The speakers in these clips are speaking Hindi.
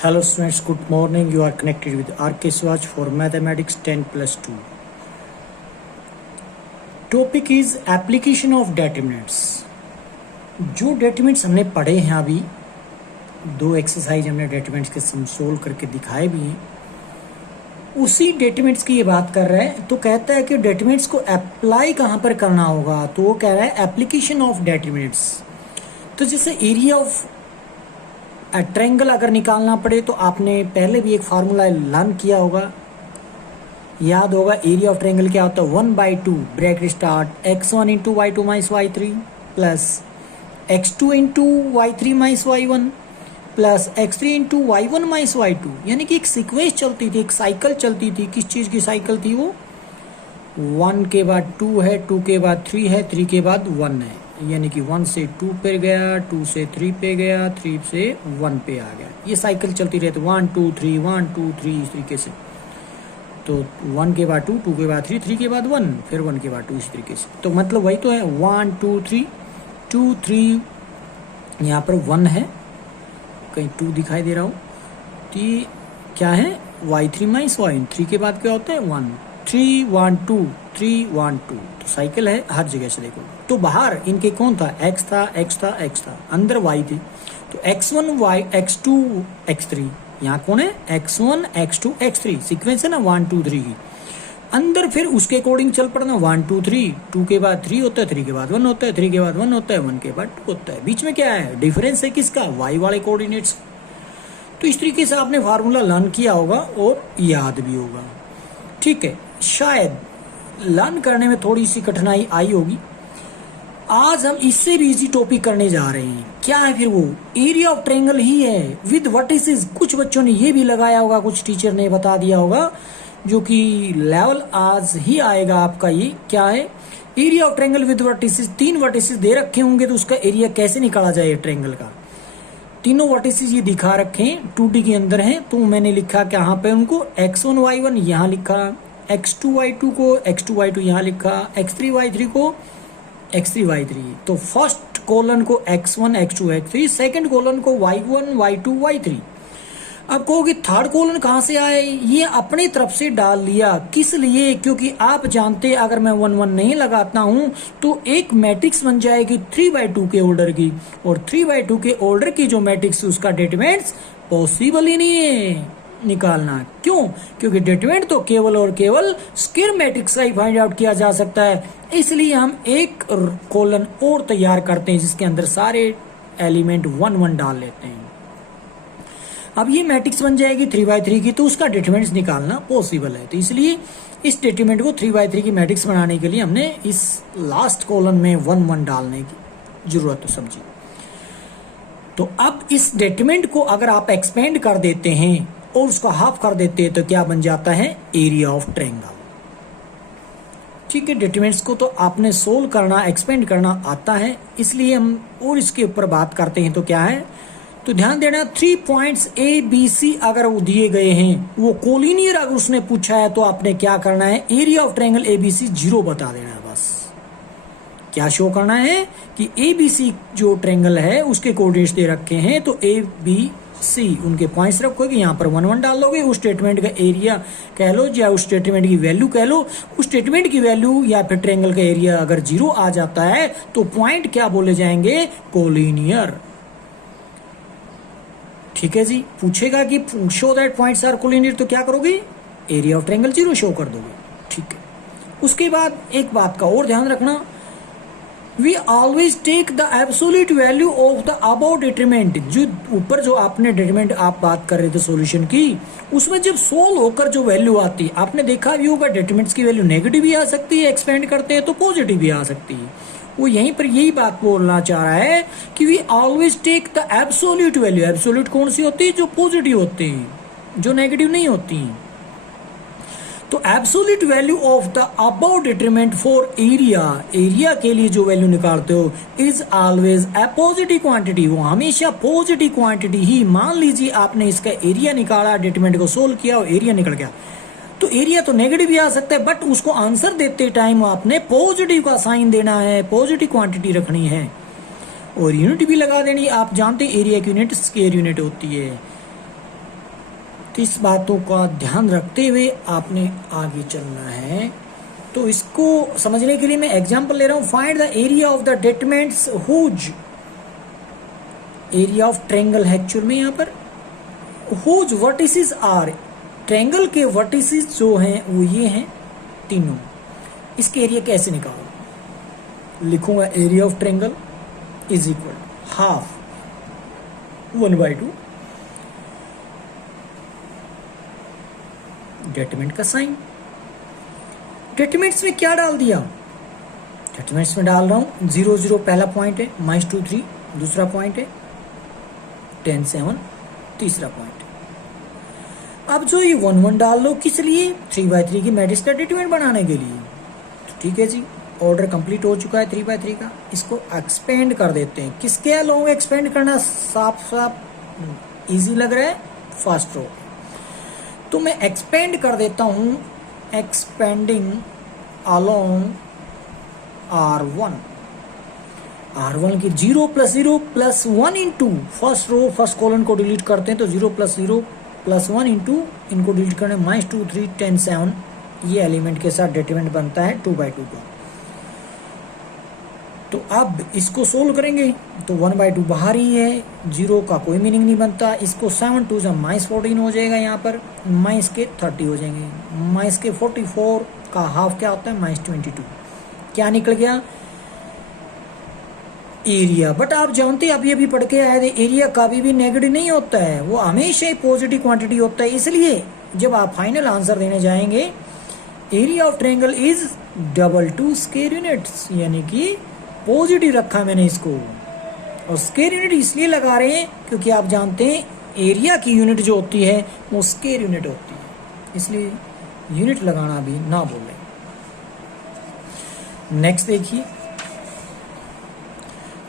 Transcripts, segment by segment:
Hello students, good morning. You are connected with RK Swatch for Mathematics 10+2. Topic is application of determinants. जो determinants हमने पढ़े हैं अभी, दो एक्सरसाइज हमने determinants के सम सोल्व करके दिखाए भी हैं, उसी determinants की ये बात कर रहा है। तो कहता है कि determinants को अप्लाई कहाँ पर करना होगा, तो वो कह रहा है एप्लीकेशन ऑफ determinants। तो जैसे एरिया ऑफ ट्रायंगल अगर निकालना पड़े तो आपने पहले भी एक फार्मूला लर्न किया होगा, याद होगा। एरिया ऑफ ट्रायंगल क्या होता है, 1/2 bracket start x1 into y2 minus y3 plus x2 into y3 minus y1 plus x3 into y1 minus y2। यानी कि एक सीक्वेंस चलती थी, एक साइकिल चलती थी। किस चीज़ की साइकिल थी वो? 1 के बाद 2 है, 2 के बाद 3 है, 3 के बाद 1 है। यानी कि 1 से 2 पे गया, 2 से 3 पे गया, 3 से 1 पे आ गया। ये साइकिल चलती रहती, 1 2 3 1 2 3 इस तरीके से। तो 1 के बाद 2, 2 के बाद 3, 3 के बाद 1, फिर 1 के बाद 2 इस तरीके से। तो मतलब वही तो है, 1 2 3 2 3, यहाँ पर 1 है, कहीं 2 दिखाई दे रहा हो तो ये क्या है, y3 माइनस y1। 3 के बाद क्या होता है 1, 3 1 2 3 1 2। तो साइकिल है हर जगह से। देखो तो बाहर इनके कौन था, x था x था x था, अंदर y थी। तो x1 y x2 x3, यहाँ कौन है, x1 x2 x3, सीक्वेंस है ना 1 2 3 की। अंदर फिर उसके अकॉर्डिंग चल पड़ना, 1 2 3, 2 के बाद 3 होता है, 3 के बाद 1 होता है, 3 के बाद 1 होता है, 1 के बाद 2 होता है। बीच में क्या है, डिफरेंस है किसका, y वाले कोऑर्डिनेट्स। तो इस तरीके से आपने फार्मूला लर्न किया होगा और याद भी होगा। ठीक है, शायद लर्न करने में थोड़ी सी कठिनाई आई होगी। आज हम इससे भी इजी टॉपिक करने जा रहे हैं। क्या है फिर वो, एरिया ऑफ ट्रायंगल ही है विद वर्टिसेस। कुछ बच्चों ने ये भी लगाया होगा, कुछ टीचर ने बता दिया होगा, जो कि लेवल आज ही आएगा आपका। ये क्या है, area of triangle with vertices. 3 vertices दे रखे होंगे तो उसका एरिया कैसे निकाला जाए ट्रायंगल का। तीनों वर्टिसेस ये दिखा रखे हैं, 2D के अंदर हैं। तो मैंने लिखा कहाँ पे उनको, x1 y1 यहाँ लिखा, x2 y2 को x2 y2 यहाँ लिखा, x3 y3 को x3 y3। तो फर्स्ट कॉलन को x1 x2 x3, second colon को y1 y2 y3। अब कहोगे थर्ड कॉलन कहाँ से आए, ये अपनी तरफ से डाल लिया। किस लिए, क्योंकि आप जानते अगर मैं 1 1 नहीं लगाता हूं तो एक मैट्रिक्स बन जाएगी 3/2 के ऑर्डर की, और 3/2 के ऑर्डर की जो मैट्रिक्स उसका डिटरमिनेंट्स पॉसिबल ही नहीं है निकालना। क्यों, क्योंकि डिटरमिनेंट तो केवल और केवल स्क्वायर मैट्रिक्स का ही फाइंड आउट किया जा सकता है। इसलिए हम एक कॉलन और तैयार करते हैं जिसके अंदर सारे एलिमेंट 1 1 डाल लेते हैं। अब ये मैट्रिक्स बन जाएगी 3/3 की, तो उसका डिटरमिनेंट्स निकालना पॉसिबल है। तो इसलिए इस डिटरमिनेंट को 3/3 की मैट्रिक्स बनाने के लिए हमने इस लास्ट कॉलन में 1 1 डालने की जरूरत तो समझी। तो अब इस डिटरमिनेंट को अगर आप एक्सपेंड कर देते हैं और उसको हाफ कर देते हैं तो क्या बन जाता है, एरिया ऑफ ट्रायंगल। ठीक है, डिटरमिनेंट्स को तो आपने सोल्व करना, एक्सपेंड करना आता है, इसलिए हम और इसके ऊपर बात करते हैं। तो क्या है, तो ध्यान देना, 3 पॉइंट्स ए बी सी अगर वो दिए गए हैं, वो कोलिनियर अगर उसने पूछा है तो आपने क्या करना है, area of triangle A B C 0 बता देना है। बस क्या शो करना है कि ए बी सी जो ट्रायंगल है उसके कोऑर्डिनेट्स दे रखे हैं, तो ए बी सी उनके पॉइंट्स रखोगे, यहाँ पर 1 1 डाल दोगे। उस स्टेटमेंट का एरिया कह लो या उस स्टेटमेंट की वैल्यू कह लो, उस स्टेटमेंट की वैल्यू या फिर ट्रायंगल का एरिया अगर 0 आ जाता है तो पॉइंट क्या बोले जाएंगे, कोलिनियर। ठीक है जी, पूछेगा कि show that points are collinear, तो क्या करोगे, एरिया ऑफ ट्रायंगल 0 शो कर दोगे। ठीक है, उसके बाद एक बात का और ध्यान रखना, we always take the absolute value of the about determinant. जो ऊपर जो आपने डिटरमिनेंट आप बात कर रहे थे सॉल्यूशन की, उसमें जब सोल्व होकर जो वैल्यू आती है, आपने देखा भी होगा डिटरमिनेंट्स की वैल्यू नेगेटिव भी आ सकती है, एक्सपेंड करते हैं तो पॉजिटिव भी आ सकती है। वो यहीं पर यही बात बोलना चाह रहा है कि we always take the absolute value. Absolute कौन सी होती है, जो पॉजिटिव होते हैं, जो नेगेटिव नहीं होती हैं। तो absolute value of the about determinant for area, area के लिए जो वैल्यू निकालते हो, is always a positive quantity. वो हमेशा पॉजिटिव क्वांटिटी ही। मान लीजिए आपने इसका एरिया निकाला, डिटरमिनेंट को सोल्व किया और एरिया निकल गया, तो एरिया तो नेगेटिव भी आ सकता है, बट उसको आंसर देते टाइम आपने पॉजिटिव का साइन देना है, पॉजिटिव क्वांटिटी रखनी है और यूनिट भी लगा देनी। आप जानते हैं एरिया की यूनिट स्क्वायर यूनिट होती है। तो इस बातों का ध्यान रखते हुए आपने आगे चलना है। तो इसको समझने के लिए मैं एग्जांपल ले रहा हूं। Find the area of the determinants whose area of triangle है एक्चुअल में यहाँ पर, हुज वर्टिसेस आर, ट्रायंगल के वर्टिसेस जो हैं वो ये हैं तीनों। इसके एरिया कैसे निकालो? लिखूंगा area of triangle is equal half 1/2 determinant का साइन। डेटर्मिनेंट्स में क्या डाल दिया? डेटर्मिनेंट्स में डाल रहा हूं 0 0 पहला पॉइंट है, -2 3 दूसरा पॉइंट है, 10 7 तीसरा पॉइंट है। अब जो ये 1 1 डाल लो, किस लिए? 3/3 की मैट्रिक्स का डेटर्मिनेंट बनाने के लिए। तो ठीक है जी, ऑर्डर कंप्लीट हो चुका है 3/3 का। इसको एक्सपेंड कर देते हैं। किसके अलोंग एक्सपेंड करना साफ साफ इजी लग रहा है? First row. तो मैं एक्सपेंड कर देता हूं, एक्सपेंडिंग अलोंग R1। R1 की 0 + 0 + 1 into first row first column को डिलीट करते हैं तो 0 + 0 + 1 इंटू इनको डिलीट करने -2 3 10 7 ये एलिमेंट के साथ डेटर्मिनेंट बनता है 2/2 का। तो अब इसको सोल्व करेंगे तो 1/2 बाहर ही है, 0 का कोई मीनिंग नहीं बनता। इसको 7 2 -14 हो जाएगा, यहाँ पर -30 हो जाएंगे। -44 का हाफ क्या होता है? -22। क्या निकल गया? एरिया। बट आप जानते हैं अभी पढ़ के आए थे, एरिया कभी भी नेगेटिव नहीं होता है, वो हमेशा ही पॉजिटिव क्वांटिटी होता है। इसलिए जब आप फाइनल आंसर देने जाएंगे, area of triangle is √2 square units, यानी कि पॉजिटिव रखा मैंने इसको। और स्क्वायर यूनिट इसलिए लगा रहे हैं क्योंकि आप जानते हैं एरिया की यूनिट जो होती है वो स्क्वायर यूनिट होती है, इसलिए यूनिट लगाना भी ना बोले। नेक्स्ट देखिए,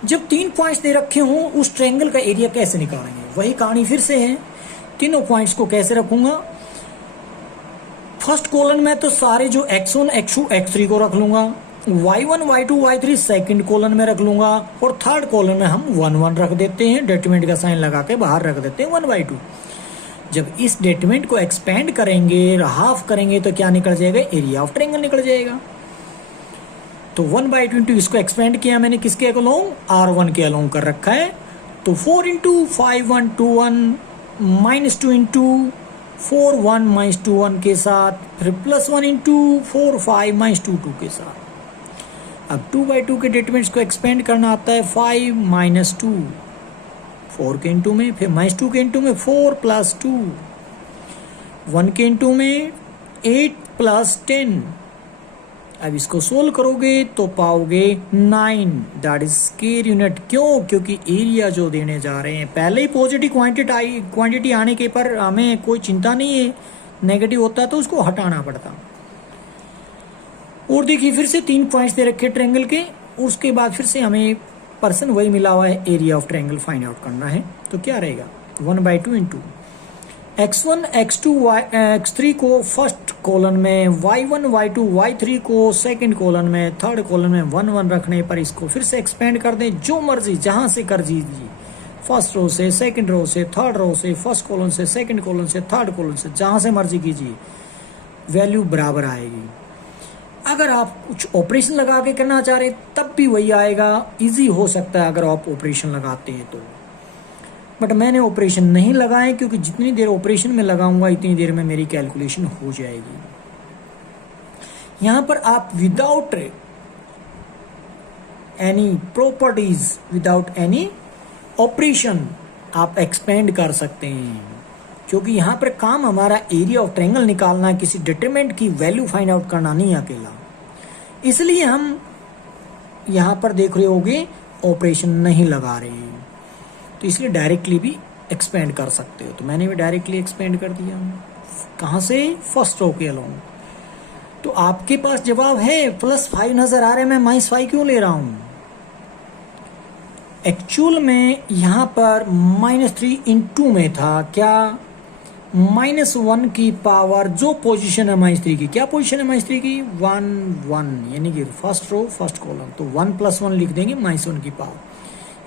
जब 3 पॉइंट्स दे रखे हों उस ट्रायंगल का एरिया कैसे निकालेंगे? वही कहानी फिर से है। तीनों पॉइंट्स को कैसे रखूंगा? फर्स्ट कॉलम में तो सारे जो x1 x2 x3 को रख लूंगा, y1 y2 y3 second column में रख लूंगा, और थर्ड कॉलम में हम 1 1 रख देते हैं, डेटर्मिनेंट का साइन लगा के बाहर रख देते हैं 1/2। जब इस डेटर्मिनेंट को एक्सपेंड करेंगे, हाफ करेंगे, तो क्या निकल जाएगा? एरिया ऑफ ट्रायंगल निकल जाएगा। तो 1/2 इंटू इसको एक्सपेंड किया मैंने किसके अलोंग? R1 के अलोंग कर रखा है। तो 4 इंटू 5 1 2 1 -2 इंटू 4 1 -2 1 के साथ, फिर +1 इंटू 4 5 -2 2 के साथ। अब 2/2 के डेटर्मिनेंट्स को एक्सपेंड करना आता है 5 - 2 4 के इंटू में, फिर -2 के इंटू में 4 + 2 1 के इंटू में 8 + 10। अब इसको सोल्व करोगे तो पाओगे 9, दैट इज स्क्वायर यूनिट। क्यों? क्योंकि एरिया जो देने जा रहे हैं, पहले ही पॉजिटिव क्वांटिटी आने के पर हमें कोई चिंता नहीं है, नेगेटिव होता तो उसको हटाना पड़ता। और देखिए फिर से 3 पॉइंट्स दे रखे ट्रायंगल के, उसके बाद फिर से हमें पर्सन वही मिला हुआ है, area of triangle find out करना है। तो क्या रहेगा? 1/2 इंटू x1 x2 x3 को फर्स्ट कॉलम में, y1 y2 y3 को सेकंड कॉलम में, थर्ड कॉलम में 1 1 रखने पर इसको फिर से एक्सपेंड कर दें, जो मर्जी जहां से कर दीजिए, फर्स्ट रो से, सेकंड रो से, थर्ड रो से, फर्स्ट कॉलम से, सेकंड कॉलम से, थर्ड कॉलम से, जहां से मर्जी कीजिए, वैल्यू बराबर आएगी। अगर आप कुछ ऑपरेशन लगा के करना चाह रहे तब भी वही आएगा। इजी हो सकता है अगर आप ऑपरेशन लगाते हैं तो, बट मैंने ऑपरेशन नहीं लगाए क्योंकि जितनी देर ऑपरेशन में लगाऊंगा इतनी देर में मेरी कैलकुलेशन हो जाएगी। यहां पर आप without any properties, without any operation आप एक्सपेंड कर सकते हैं, क्योंकि यहां पर काम हमारा एरिया ऑफ ट्रायंगल निकालना है, किसी डिटरमिनेंट की वैल्यू फाइंड आउट करना नहीं अकेला। इसलिए हम यहां पर देख रहे होगे ऑपरेशन नहीं लगा रहे हैं, तो इसलिए डायरेक्टली भी एक्सपेंड कर सकते हो। तो मैंने भी डायरेक्टली एक्सपेंड कर दिया। कहां से? फर्स्ट रो के अलोंग। तो आपके पास जवाब है +5 नजर आ रहा है, मैं -5 क्यों ले रहा हूं? एक्चुअल में यहां पर -3 इंटू में था, क्या? -1 की पावर, जो पोजीशन है -3 की, क्या पोजीशन है -3 की? 1 1, यानी कि फर्स्ट रो फर्स्ट कॉलम। तो 1 + 1 लिख देंगे, -1 की पावर।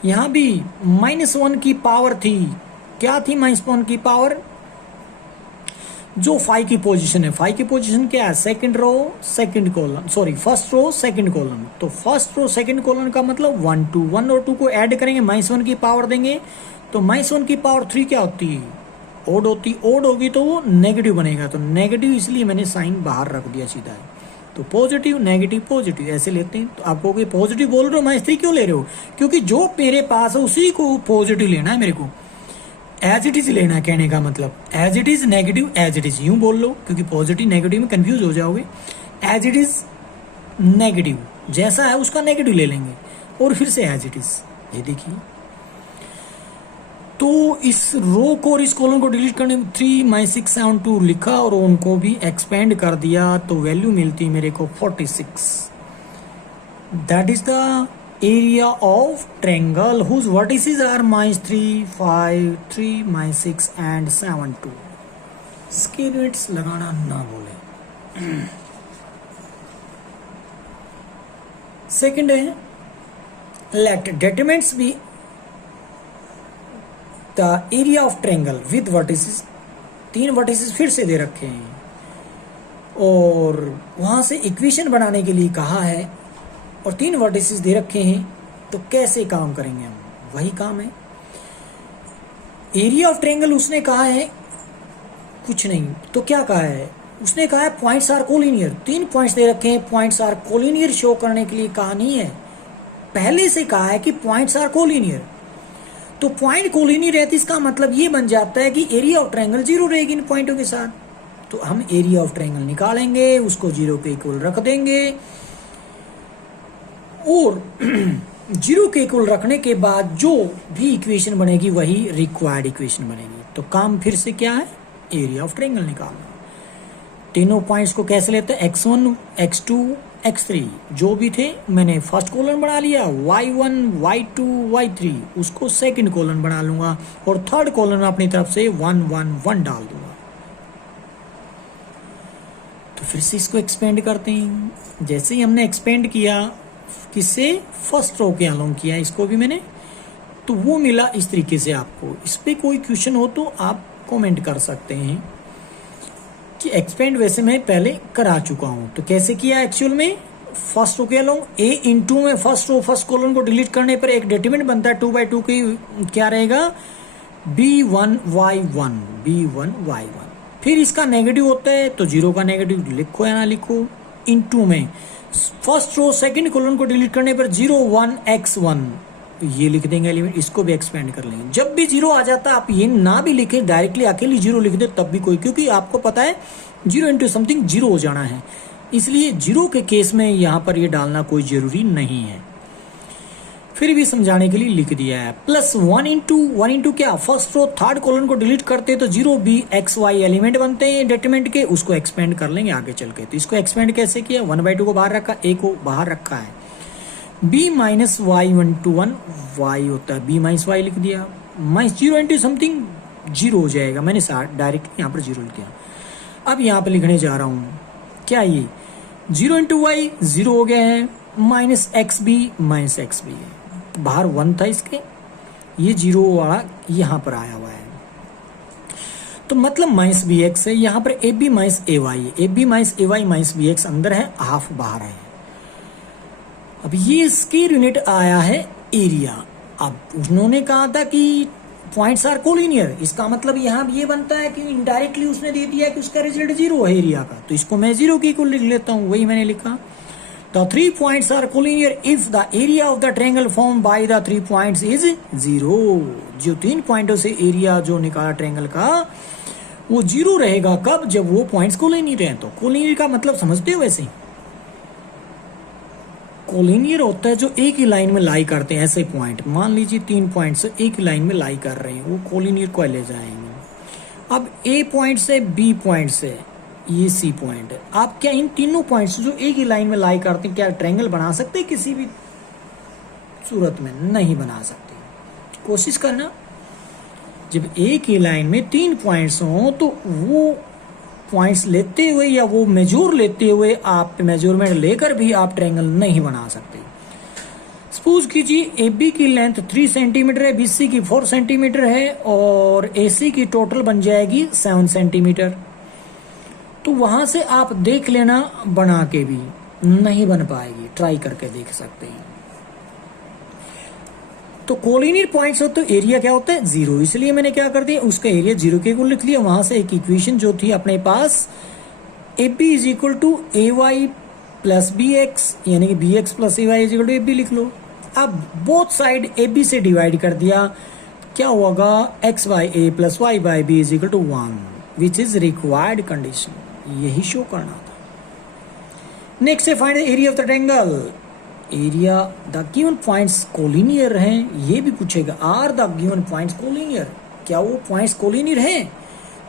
यहां भी -1 की पावर थी, क्या थी? -1 की पावर जो फाई की पोजीशन है, फाई की पोजीशन क्या है, second row second column, sorry first row second column. तो फर्स्ट रो सेकंड कॉलम का मतलब 1 2, 1 और 2 को ऐड करेंगे, -1 की पावर देंगे, तो -1 की पावर 3 क्या होती है, ओड होती, ओड होगी तो वो नेगेटिव बनेगा, तो नेगेटिव इसलिए मैंने साइन बाहर रख दिया सीधा है। तो पॉजिटिव नेगेटिव पॉजिटिव ऐसे लेते हैं। तो आपको कोई पॉजिटिव बोल रहे हो, -3 क्यों ले रहे हो, क्योंकि जो मेरे पास है उसी को पॉजिटिव लेना है, मेरे को एज इट इज लेना है। कहने का मतलब as it is negative as it is यूं बोल लो, क्योंकि पॉजिटिव नेगेटिव में कंफ्यूज हो जाओगे। एज इट इज नेगेटिव जैसा है उसका नेगेटिव ले लेंगे और फिर से एज इट इज, ये देखिए। तो इस रो को और इस कॉलम को डिलीट करने में 3 -6 7 2 लिखा और उनको भी एक्सपेंड कर दिया, तो वैल्यू मिलती मेरे को 46। That is the area of triangle whose vertices are -3 5 3 -6 and 7 2। इसके यूनिट्स लगाना ना बोले। सेकंड है let determinants be the area of triangle with vertices। 3 vertices फिर से दे रखे हैं और वहां से इक्वेशन बनाने के लिए कहा है और 3 वर्टिसेस दे रखे हैं, तो कैसे काम करेंगे हम, वही काम है। एरिया ऑफ ट्रायंगल उसने कहा है कुछ नहीं, तो क्या कहा है, उसने कहा है पॉइंट्स आर कोलिनियर। 3 पॉइंट्स दे रखे हैं, पॉइंट्स आर कोलिनियर शो करने के लिए कहा नहीं है, पहले से कहा है कि पॉइंट्स आर कोलिनियर। तो पॉइंट कोलिनियर है तो इसका मतलब ये बन जाता है कि एरिया ऑफ ट्रायंगल 0 रहेगी इन पॉइंटों के साथ। तो हम एरिया ऑफ ट्रायंगल निकालेंगे, उसको 0 के इक्वल रख देंगे और 0 के इक्वल रखने के बाद जो भी इक्वेशन बनेगी वही रिक्वायर्ड इक्वेशन बनेगी। तो काम फिर से क्या है, एरिया ऑफ ट्रायंगल निकालना। तीनों पॉइंट्स को कैसे लेते हैं, x1 x2 x3 जो भी थे मैंने फर्स्ट कॉलम बना लिया, y1 y2 y3 उसको सेकंड कॉलम बना लूंगा और थर्ड कॉलम अपनी तरफ से 1 1 1 डाल दूंगा। तो फिर से इसको एक्सपेंड करते हैं। जैसे ही हमने एक्सपेंड किया, किससे, फर्स्ट रो के अलोंग किया इसको भी मैंने, तो वो मिला इस तरीके से। आपको इस पे कोई क्वेश्चन हो तो आप कमेंट कर सकते हैं कि एक्सपेंड वैसे मैं पहले करा चुका हूं। तो कैसे किया एक्चुअल में, फर्स्ट रो के अलोंग a इंटू में फर्स्ट रो फर्स्ट कॉलम को डिलीट करने पर एक डेटिमेंट बनता है 2/2 की, क्या रहेगा, b1y1 b1y1। फिर इसका नेगेटिव होता है तो 0 का नेगेटिव लिखो या ना लिखो, इंटू में फर्स्ट रो सेकंड कॉलम को डिलीट करने पर 0 1 x1 ये लिख देंगे एलिमेंट, इसको भी एक्सपेंड कर लेंगे। जब भी 0 आ जाता है आप ये ना भी लिखे, डायरेक्टली अकेली 0 लिख दे तब भी कोई, क्योंकि आपको पता है 0 इंटू समथिंग 0 हो जाना है, इसलिए 0 के केस में यहां पर ये डालना कोई जरूरी नहीं है। फिर भी समझाने के लिए लिख दिया है। प्लस 1 इंटू क्या, फर्स्ट रो थर्ड कॉलम को डिलीट करते हैं तो 0 b x y एलिमेंट बनते हैं डेटरमिनेंट के, उसको एक्सपेंड कर लेंगे आगे चल के। तो इसको एक्सपेंड कैसे किया, 1/2 को बाहर रखा, a को बाहर रखा है, b minus Y 1 to 1 y होता है, b माइनस वाई लिख दिया, माइनस 0 इंटू समथिंग 0 हो जाएगा, मैंने डायरेक्ट यहाँ पर 0 लिख दिया। अब यहाँ पर लिखने जा रहा हूँ क्या, ये 0 इंटू वाई 0 हो गया है, माइनस एक्स बी है, बाहर 1 था इसके, ये 0 वाला यहां पर आया हुआ है, तो मतलब माइनस बी एक्स है, यहां पर a b minus a y है, a b minus a y minus b x अंदर है, हाफ बाहर है। अब ये इसकी यूनिट आया है एरिया। अब उन्होंने कहा था कि पॉइंट्स आर कोलिनियर, इसका मतलब यहां ये बनता है कि इनडायरेक्टली उसने दे दिया कि उसका रिजल्ट 0 है एरिया का, तो इसको मैं 0 की इक्वल लिख लेता हूं, वही मैंने लिखा। The 3 points are collinear if the area of the triangle formed by the 3 points is 0। जो 3 पॉइंटों से एरिया जो निकाला ट्रायंगल का वो 0 रहेगा, कब, जब वो पॉइंट्स कोलिनियर हैं। तो कोलिनियर का मतलब समझते हो, वैसे कोलिनियर होता है जो एक ही लाइन में लाई करते हैं, ऐसे पॉइंट मान लीजिए 3 पॉइंट्स एक ही लाइन में लाई कर रहे हैं, वो कोलिनियर को ले जाएंगे। अब ए पॉइंट से बी पॉइंट से ये सी पॉइंट है, आप क्या इन तीनों पॉइंट्स जो एक ही लाइन में लाई करते हैं क्या ट्रायंगल बना सकते हैं, किसी भी सूरत में नहीं बना सकते। कोशिश करना, जब एक ही लाइन में 3 पॉइंट्स हो तो वो पॉइंट्स लेते हुए या वो मेजर लेते हुए आप मेजरमेंट लेकर भी आप ट्रायंगल नहीं बना सकते। सपोज कीजिए ए बी की लेंथ 3 सेंटीमीटर है, बी सी की 4 सेंटीमीटर है और ए सी की टोटल बन जाएगी 7 सेंटीमीटर। तो वहां से आप देख लेना, बना के भी नहीं बन पाएगी, ट्राई करके देख सकते हैं। तो कोलिनियर पॉइंट्स हो तो एरिया क्या होता है 0, इसलिए मैंने क्या कर दिया, उसका एरिया 0 के इक्वल लिख लिया। वहां से एक इक्वेशन जो थी अपने पास, a b is equal to a y plus b x, यानी कि b x plus a y is equal to a b लिख लो। अब बोथ साइड ए बी से डिवाइड कर दिया, क्या होगा, x by a plus y by b is equal to 1, which is required condition, यही शो करना था। नेक्स्ट है find the area of the triangle. Area the given points collinear हैं, ये भी पूछेगा, are the given points collinear, क्या वो पॉइंट्स कोलिनियर हैं?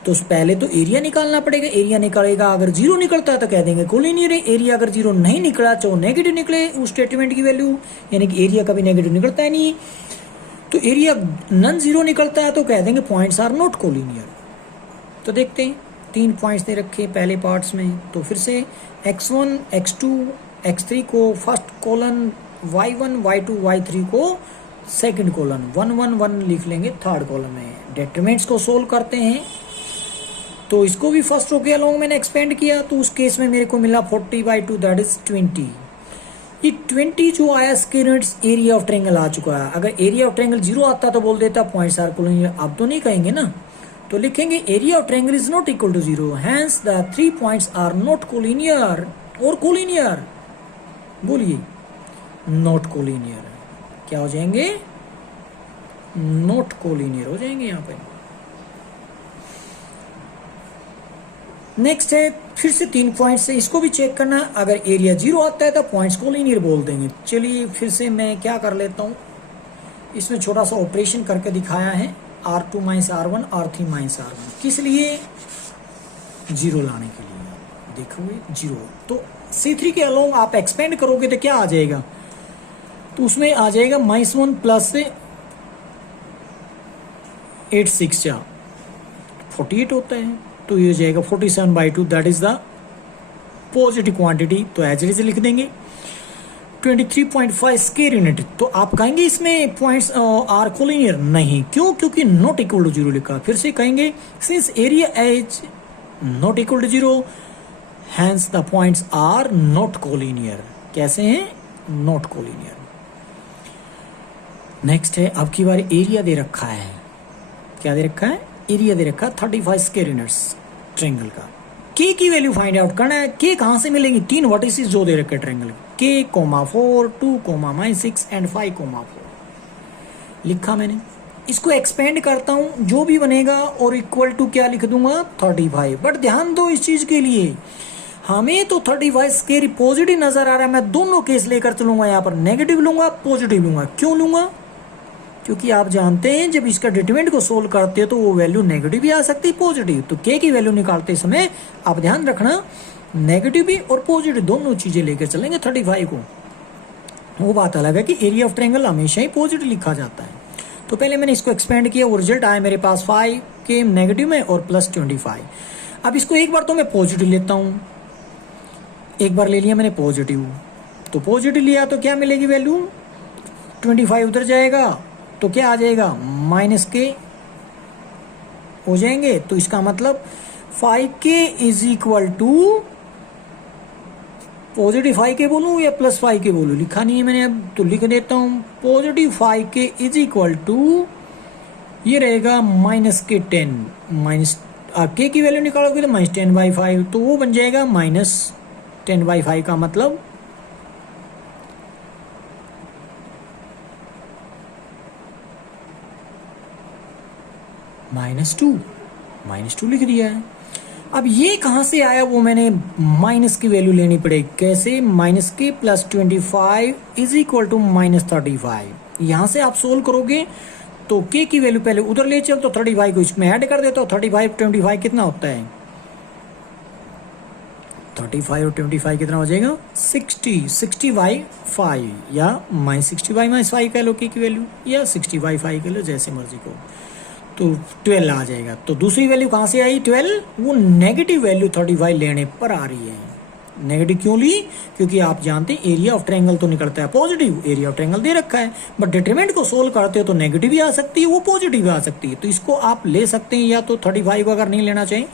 तो पहले तो एरिया निकालना पड़ेगा, एरिया निकलेगा, अगर 0 निकलता है तो कह देंगे कोलिनियर है। एरिया अगर 0 नहीं निकला, चाहे नेगेटिव निकले उस स्टेटमेंट की वैल्यू, यानी कि एरिया कभी नेगेटिव निकलता है नहीं, तो एरिया नन 0 निकलता है तो कह देंगे पॉइंट्स आर नॉट कोलिनियर। तो देखते हैं, 3 पॉइंट्स दे रखे पहले पार्ट्स में, तो फिर से x1 x2 x3 को first colon, y1 y2 y3 को सेकंड कॉलन, 1 1 1 लिख लेंगे थर्ड कॉलम में। डिटरमिनेंट्स को सोल्व करते हैं, तो इसको भी फर्स्ट रो के अलोंग मैंने एक्सपेंड किया, तो उस केस में मेरे को मिला 40/2 दैट इज 20। ये 20 जो आया स्क्वायर एरिया ऑफ ट्रायंगल आ चुका है। अगर एरिया ऑफ ट्रायंगल 0 आता तो बोल देता पॉइंट्स आर कोलिनियर, अब तो नहीं कहेंगे ना, तो लिखेंगे area of triangle is not equal to 0, hence the 3 points are not collinear और कोलिनियर, बोलिए नॉट कोलिनियर, क्या हो जाएंगे, नॉट कोलिनियर हो जाएंगे यहां पे। नेक्स्ट है फिर से 3 पॉइंट्स है, इसको भी चेक करना, अगर एरिया 0 आता है तो पॉइंट्स कोलिनियर बोल देंगे। चलिए फिर से मैं क्या कर लेता हूं, इसमें छोटा सा ऑपरेशन करके दिखाया है, R2 minus R1 R3 minus R1, किस लिए, 0 लाने के लिए, देखोगे 0। तो C3 के अलोंग आप एक्सपेंड करोगे तो क्या आ जाएगा, तो उसमें आ जाएगा -1 प्लस 8 6 48 होता है, तो ये हो जाएगा 47/2 that is the positive quantity, तो एज इट इज लिख देंगे। 23.5 स्क्वायर यूनिट, तो आप कहेंगे इसमें पॉइंट्स आर कोलिनियर, नहीं, क्यों, क्योंकि नॉट इक्वल टू 0 लिखा। फिर से कहेंगे since area as not equal to 0 hence the points are not collinear, कैसे हैं, नॉट कोलिनियर। नेक्स्ट है अब की बार एरिया दे रखा है, क्या दे रखा है, एरिया दे रखा है 35 स्क्वायर यूनिट्स ट्रायंगल का। के की वैल्यू फाइंड आउट करना है, के कहां से मिलेगी, 3 वर्टिसेस जो दे रखे ट्रायंगल, के, 4, 2, -6 एंड 5, 4 लिखा मैंने। इसको एक्सपेंड करता हूं, जो भी बनेगा और इक्वल टू क्या लिख दूंगा 35। बट ध्यान दो इस चीज के लिए, हमें तो 35 स्क्वायर पॉजिटिव नजर आ रहा है, मैं दोनों केस लेकर चलूंगा, यहाँ पर नेगेटिव लूंगा पॉजिटिव लूंगा, क्यों लूंगा, क्योंकि आप जानते हैं जब इसका डिटरमिनेंट को सोल्व करते हो तो वो वैल्यू नेगेटिव भी आ सकती है पॉजिटिव, तो के की वैल्यू निकालते समय आप ध्यान रखना नेगेटिव भी और पॉजिटिव दोनों चीजें लेकर चलेंगे 35 को। वो बात अलग है कि एरिया ऑफ ट्रायंगल हमेशा ही पॉजिटिव लिखा जाता है। तो पहले मैंने इसको एक्सपेंड किया, वो रिजल्ट आया मेरे पास 5 के नेगेटिव में और प्लस 25। अब इसको एक बार तो मैं पॉजिटिव लेता हूं, एक बार ले लिया मैंने पॉजिटिव, तो पॉजिटिव लिया तो क्या मिलेगी वैल्यू, 25 उधर जाएगा तो क्या आ जाएगा, माइनस के हो जाएंगे। तो इसका मतलब 5k is equal to positive 5k बोलूं या प्लस 5k बोलूं, लिखा नहीं है मैंने, अब तो लिख देता हूं, positive 5k is equal to ये रहेगा -10, माइनस के की वैल्यू निकालोगे तो -10/5, तो वो बन जाएगा -10/5 का मतलब -2 लिख दिया है। अब ये कहां से आया, वो मैंने माइनस की वैल्यू लेनी पड़ेगी, कैसे, -k + 25 इज इक्वल टू -35। यहां से आप सोल्व करोगे तो k की वैल्यू पहले उधर ले चल, तो 35 को इसमें ऐड कर देता हूं, 35 25 कितना होता है, 35 और 25 कितना हो जाएगा 60/5 या -60/5 कह लो k की वैल्यू, या 60/5 कह लो, जैसे मर्जी को, तो 12 आ जाएगा। तो दूसरी वैल्यू कहां से आई 12, वो नेगेटिव वैल्यू 35 लेने पर आ रही है, नेगेटिव क्यों ली? क्योंकि आप जानते हैं एरिया ऑफ ट्रायंगल तो निकलता है पॉजिटिव, एरिया ऑफ ट्रायंगल दे रखा है, बट डिटरमिनेंट को सोल्व करते हो तो नेगेटिव भी आ सकती है, वो पॉजिटिव भी आ सकती है। तो इसको आप ले सकते हैं या तो 35 अगर नहीं लेना चाहिए,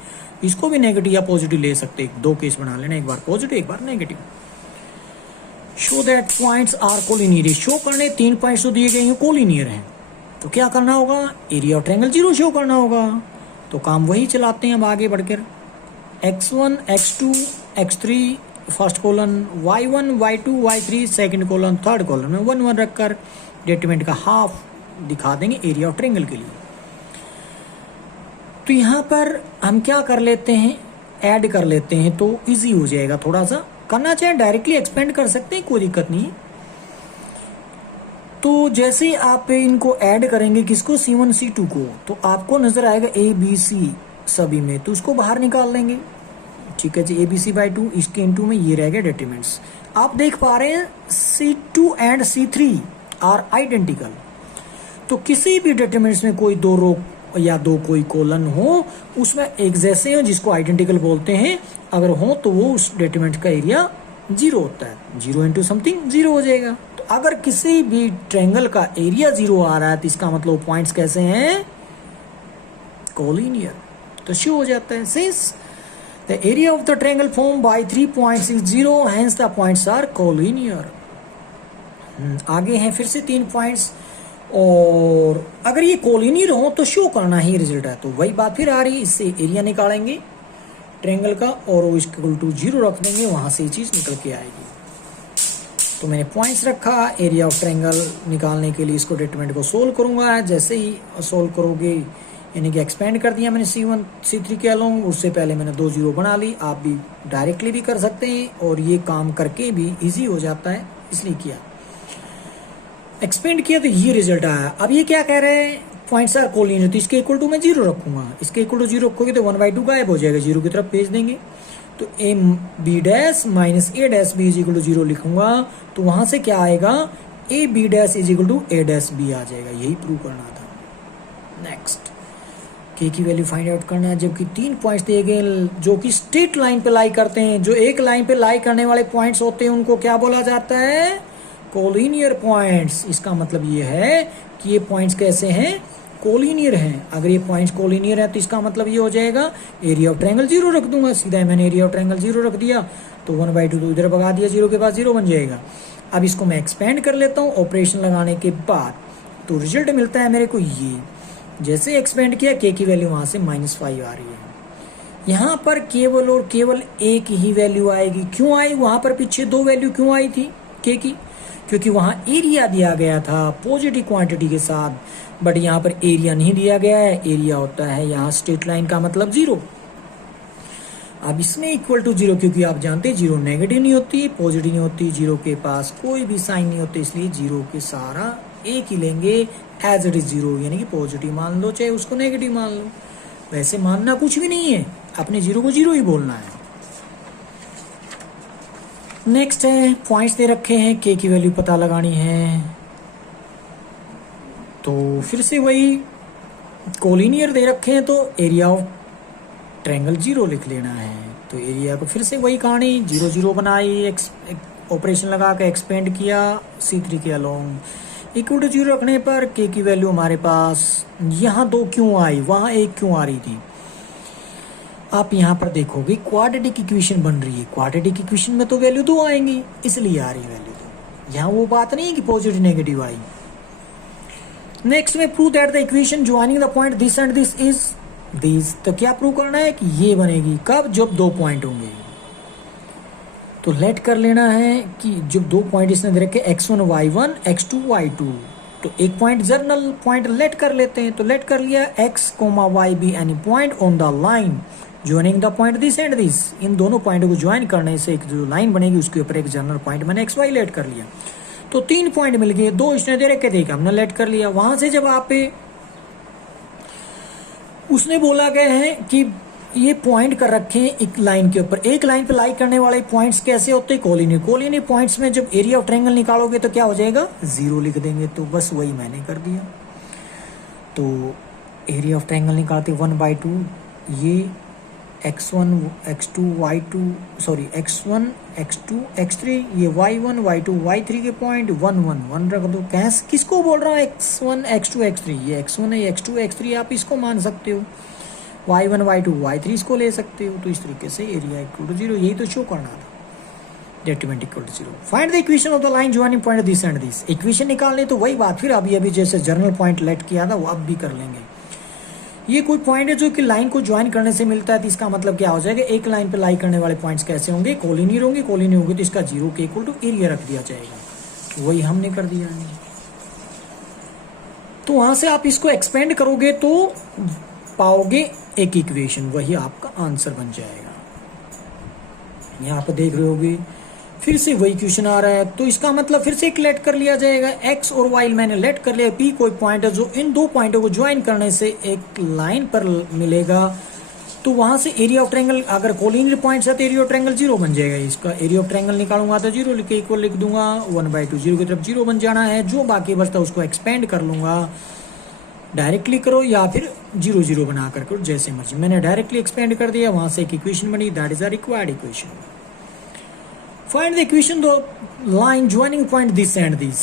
इसको भी नेगेटिव या पॉजिटिव ले सकते हैं। दो केस बना लेना, एक बार पॉजिटिव एक बार negative. Show that points are collinear, show करने 3 पॉइंट्स तो दिए गए हैं कोलिनियर हैं, तो क्या करना होगा? एरिया ऑफ ट्रायंगल 0 शो करना होगा। तो काम वही चलाते हैं अब आगे बढ़कर। x1 x2 x3 first column, y1 y2 y3 second column, third column में 1 1 रखकर डिटरमिनेंट का हाफ दिखा देंगे एरिया ऑफ ट्रायंगल के लिए। तो यहाँ पर हम क्या कर लेते हैं, ऐड कर लेते हैं तो इजी हो जाएगा। थोड़ा सा करना चाहे डायरेक्टली एक्सपेंड कर सकते हैं, कोई दिक्कत नहीं। तो जैसे आप इनको ऐड करेंगे किसको, C1 C2 को, तो आपको नजर आएगा ABC सभी में, तो उसको बाहर निकाल लेंगे। ठीक है जी, ABC/2 इसके इनटू में ये रह गया डिटरमिनेंट्स। आप देख पा रहे हैं C2 and C3 are identical, तो किसी भी डिटरमिनेंट्स में कोई 2 रो या 2 कोई कॉलम हो उसमें एक जैसे हो, जिसको आइडेंटिकल बोलते हैं, अगर हो तो वो उस डिटरमिनेंट का एरिया 0 होता है। 0 इंटू समथिंग 0 हो जाएगा। तो अगर किसी भी ट्रायंगल का एरिया 0 आ रहा है तो इसका मतलब पॉइंट्स कैसे हैं, कोलिनियर, तो शो हो जाता है। Since the area of the triangle form by 3 points is 0, hence the points are collinear. आगे हैं फिर से 3 पॉइंट्स, और अगर ये कोलिनियर हो तो शो करना ही रिजल्ट है। तो वही बात फिर आ रही है, इससे एरिया निकालेंगे ट्रायंगल का और वो इक्वल टू 0 रख देंगे, वहां से ये चीज निकल के आएगी। तो मैंने पॉइंट्स रखा, एरिया ऑफ ट्रायंगल निकालने के लिए इसको डिटरमिनेंट को सोल्व करूंगा। जैसे ही सोल्व करोगे, यानी कि एक्सपेंड कर दिया मैंने C1 C3 के अलोंग, उससे पहले मैंने 2 0 बना ली। आप भी डायरेक्टली भी कर सकते हैं और ये काम करके भी इजी हो जाता है, इसलिए किया। एक्सपेंड किया तो ये रिजल्ट आया। अब ये क्या कह रहे हैं, पॉइंट्स आर कोलिनियर, तो इसके इक्वल टू मैं 0 रखूंगा। इसके इक्वल टू 0 रखोगे तो 1/2 गायब हो जाएगा, 0 की तरफ भेज देंगे। तो AB' minus A' is equal to 0 लिखूंगा, तो वहां से क्या आएगा, AB' is equal to A' आ जाएगा। यही प्रूव करना था। नेक्स्ट, के की वैल्यू फाइंड आउट करना है, जबकि 3 पॉइंट्स दिए गए जो कि स्ट्रेट लाइन पे लाई करते हैं। जो एक लाइन पे लाई करने वाले पॉइंट्स होते हैं उनको क्या बोला जाता है, कोलिनियर पॉइंट्स। इसका मतलब ये है कि ये पॉइंट्स कैसे हैं, कोलिनियर हैं। अगर ये पॉइंट्स कोलिनियर है तो इसका मतलब ये हो जाएगा एरिया ऑफ ट्रायंगल 0 रख दूंगा सीधा। मैंने एरिया ऑफ ट्रायंगल 0 रख दिया तो 1/2 तो इधर भगा दिया, 0 के बाद 0 बन जाएगा। अब इसको मैं एक्सपेंड कर लेता हूँ ऑपरेशन लगाने के बाद, तो रिजल्ट मिलता है मेरे को ये। जैसे एक्सपेंड किया, के की वैल्यू वहां से -5 आ रही है। यहाँ पर केवल और केवल एक ही वैल्यू आएगी। क्यों आई, वहां पर पीछे 2 वैल्यू क्यों आई थी के की, क्योंकि वहां एरिया दिया गया था पॉजिटिव क्वांटिटी के साथ, बट यहाँ पर एरिया नहीं दिया गया है। एरिया होता है यहाँ स्ट्रेट लाइन का मतलब 0। अब इसमें इक्वल टू 0, क्योंकि आप जानते हैं 0 नेगेटिव नहीं होती, पॉजिटिव नहीं होती, 0 के पास कोई भी साइन नहीं होते, इसलिए 0 के सारा एक ही लेंगे एज इट इज 0, यानी कि पॉजिटिव मान लो चाहे उसको नेगेटिव मान लो। वैसे मानना कुछ भी नहीं है, अपने 0 को 0 ही बोलना है। नेक्स्ट है, पॉइंट्स दे रखे हैं, के की वैल्यू पता लगानी है। तो फिर से वही कोलिनियर दे रखे हैं तो एरिया ऑफ ट्रायंगल 0 लिख लेना है। तो एरिया को फिर से वही कहानी, 0 0 बनाई, ऑपरेशन लगा के एक्सपेंड किया C3 के अलोंग। इक्वल टू 0 रखने पर के की वैल्यू हमारे पास यहाँ 2 क्यों आई, वहां 1 क्यों आ रही थी। आप यहाँ पर देखोगे क्वाड्रेटिक इक्वेशन बन रही है, क्वाड्रेटिक इक्वेशन में तो वैल्यू 2 आएंगी, इसलिए आ रही वैल्यू 2। यहाँ वो बात नहीं है कि पॉजिटिव नेगेटिव आई। नेक्स्ट में prove that the equation joining the point this and this is this. तो क्या प्रूव करना है कि ये बनेगी कब, जब 2 पॉइंट होंगे। तो लेट कर लेना है कि जब 2 पॉइंट इसने दे रखे x1 y1 x2 y2, तो एक पॉइंट जर्नल पॉइंट लेट कर लेते हैं। तो लेट कर लिया x, y b any point on the line joining the point this and this. इन दोनों पॉइंटों को ज्वाइन करने से एक जो लाइन बनेगी उसके ऊपर एक जर्नल पॉइंट मैंने x y लेट कर लिया। तो 3 पॉइंट मिल गए, 2 इसने दे रखे थे, हमने लेट कर लिया। वहां से जब आप उसने बोला गया है कि ये पॉइंट कर रखे हैं एक लाइन के ऊपर, एक लाइन पे लाई करने वाले पॉइंट्स कैसे होते हैं, कोलिनियर। कोलिनियर पॉइंट्स में जब एरिया ऑफ ट्रायंगल निकालोगे तो क्या हो जाएगा, 0 लिख देंगे। तो बस वही मैंने कर दिया। तो एरिया ऑफ ट्रायंगल निकालते 1/2, ये x1 x2 y2 sorry x1 x2 x3 ये y1 y2 y3 के पॉइंट 1 1 1 रख दो। कैसे किसको बोल रहा हूँ x1 x2 x3, ये x1 है x2 x3 आप इसको मान सकते हो, y1 y2 y3 इसको ले सकते हो। तो इस तरीके से एरिया इक्वल टू 0, यही तो शो करना था, determinant equal to 0। Find the equation of the line joining point this and this. Equation निकालने तो वही बात फिर अभी जैसे जर्नल पॉइंट लेट किया था वो अब भी कर लेंगे। ये कोई पॉइंट है जो कि लाइन को ज्वाइन करने से मिलता है, तो इसका मतलब क्या हो जाएगा, एक लाइन पे लाई करने वाले पॉइंट्स कैसे होंगे, कोलिनियर होंगे, कोलिनियर होंगे तो इसका 0 के इक्वल टू एरिया रख दिया जाएगा, वही हमने कर दिया है। तो वहां से आप इसको एक्सपेंड करोगे तो पाओगे एक इक्वेशन, वही आपका आंसर बन जाएगा। यहाँ पे देख रहे होगे फिर से वही क्वेश्चन आ रहा है, तो इसका मतलब फिर से एक लेट कर लिया जाएगा, x और y मैंने लेट कर लिया, p कोई पॉइंट है जो इन दो पॉइंटों को ज्वाइन करने से एक लाइन पर मिलेगा। तो वहां से एरिया ऑफ ट्रायंगल, अगर कोलिनियर पॉइंट्स है तो एरिया ऑफ ट्रायंगल 0 बन जाएगा। इसका एरिया ऑफ ट्रायंगल निकालूंगा तो 0 लिख के इक्वल लिख दूंगा, 1/2 0 की तरफ 0 बन जाना है। जो बाकी बचता है उसको एक्सपेंड कर लूंगा, डायरेक्टली करो या फिर 0 0 बना कर करो, जैसे मर्जी। मैंने डायरेक्टली एक्सपेंड कर दिया, वहां से एक इक्वेशन बनी, that is a required equation. Find the equation to line joining point this and this.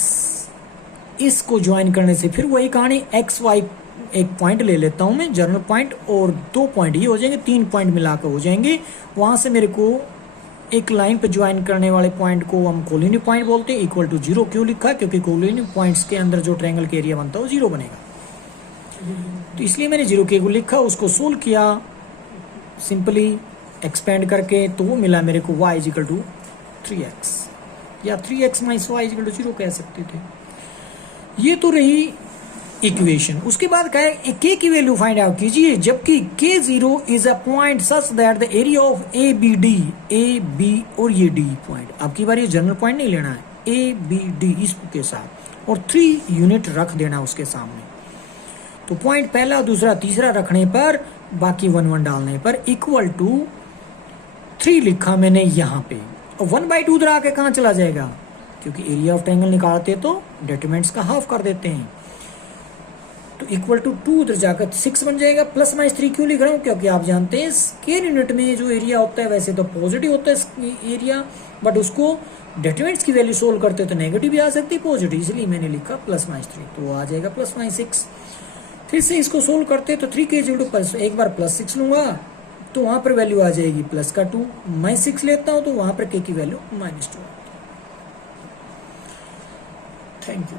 इसको ज्वाइन करने से फिर वही कहानी, एक्स वाई एक पॉइंट ले लेता हूं मैं जर्नल पॉइंट, और 2 पॉइंट ये हो जाएंगे, 3 पॉइंट मिलाकर हो जाएंगे। वहां से मेरे को एक लाइन पे ज्वाइन करने वाले पॉइंट को हम कोलिनियर पॉइंट बोलते हैं। इक्वल टू 0 क्यों लिखा है, क्योंकि कोलिनियर पॉइंट्स के अंदर जो ट्रायंगल का एरिया बनता है वो 0 बनेगा, तो इसलिए मैंने 0 के लिखा। उसको सोल्व किया सिंपली एक्सपेंड करके, तो वो मिला मेरे को y is equal to 3x या 3x minus y equal to 0 कह सकते थे। ये तो रही इक्वेशन। उसके बाद क्या है, k की वैल्यू फाइंड आउट कीजिए, जबकि k0 is a point such that the area of A B और ये d पॉइंट, आपकी बार ये जनरल पॉइंट नहीं लेना है, ए बी डी इसके साथ और 3 यूनिट रख देना उसके सामने। तो पॉइंट पहला दूसरा तीसरा रखने पर, बाकी 1 1 डालने पर इक्वल टू 3 लिखा मैंने यहाँ पे, और 1/2 उधर आके कहाँ चला जाएगा, क्योंकि एरिया ऑफ ट्रायंगल निकालते तो डेट्रीमेंट्स का हाफ कर देते हैं। तो इक्वल टू 2 उधर जाकर 6 बन जाएगा। प्लस माइनस 3 क्यों लिख रहा हूँ, क्योंकि आप जानते हैं स्क्वायर यूनिट में जो एरिया होता है वैसे तो पॉजिटिव होता है एरिया, बट उसको डेट्रीमेंट्स की वैल्यू सोल्व करते तो नेगेटिव भी आ सकती है पॉजिटिव, इसलिए मैंने लिखा प्लस माइनस 3, तो आ जाएगा प्लस माइनस 6। फिर से इसको सोल्व करते तो 3 के इक्वल टू एक बार प्लस 6 लूंगा तो वहां पर वैल्यू आ जाएगी प्लस का 2, मैं 6 लेता हूं तो वहां पर k की वैल्यू -2। Thank you.